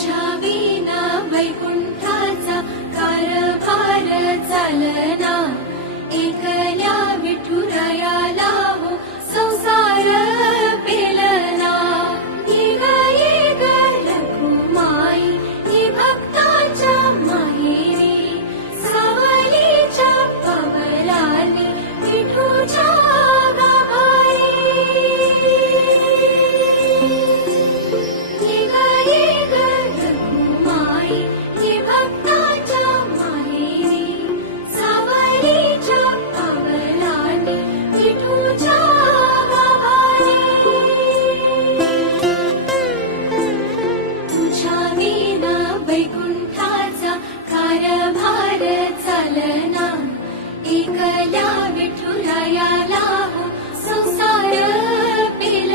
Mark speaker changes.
Speaker 1: तुझ्या विना वैकुंठाचा कारभार चालना 也要。